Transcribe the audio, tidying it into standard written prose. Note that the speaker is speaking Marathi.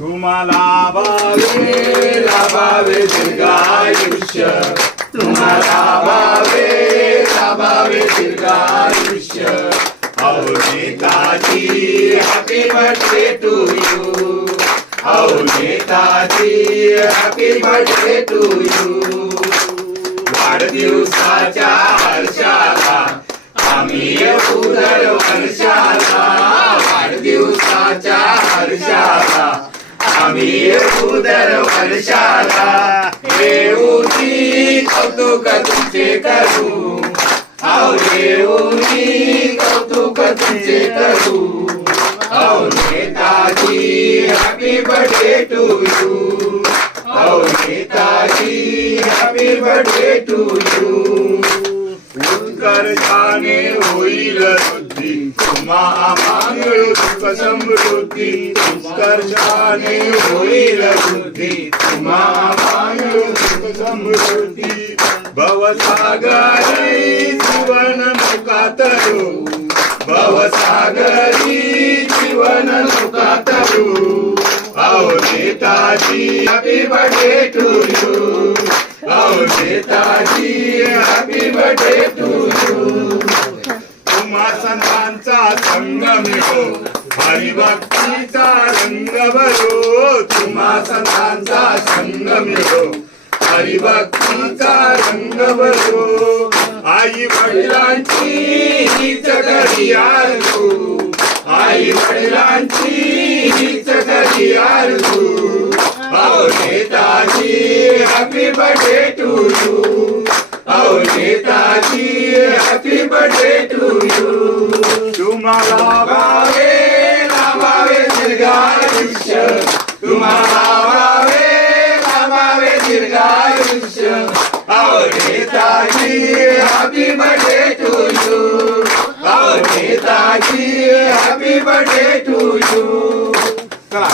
तुम्हाला लाभावे दीर्घायुष्य, तुम्हाला लाभावे दीर्घायुष्य. अहो Netaji happy birthday to you, अहो Netaji happy birthday to you. वाढदिवसाच्या हर्षाला आम्ही येऊ दरवर्षाला, वाढदिवसाच्या हर्षाला आम्ही येऊ दरवर्षाला. येऊनी कौतुक तुमचे करू, अहो येऊनी कौतुक तुमचे करू. अहो Netaji happy birthday to you, अहो Netaji happy birthday to you. उत्कर्षाने होईल वृद्धी, तुम्हा मंगळ सुख समृद्धी. उत्कर्षाने होईल वृद्धी, तुम्हा मंगळ सुख समृद्धी. भवसागरी जीवन मुकातरू, भवसागरी जीवन मुकातरू. अहो Netaji happy birthday to you, अहो Netaji happy birthday to you. तुम्हा संतांचा संगम हो, हरिभक्तीचा रंग भरो. तुम्हा संतांचा संगम हो, हरिभक्तीचा रंग भरो. आई वडिलांची हीच खरी आरजू, आई वडिलांची हीच खरी आरजू. अहो Netaji happy birthday to you, अहो Netaji happy birthday to you. तुम्हाला लाभावे दीर्घायुष्य, तुम्हाला लाभावे दीर्घायुष्य. अहो Netaji happy birthday to you, अहो Netaji happy birthday to you. चला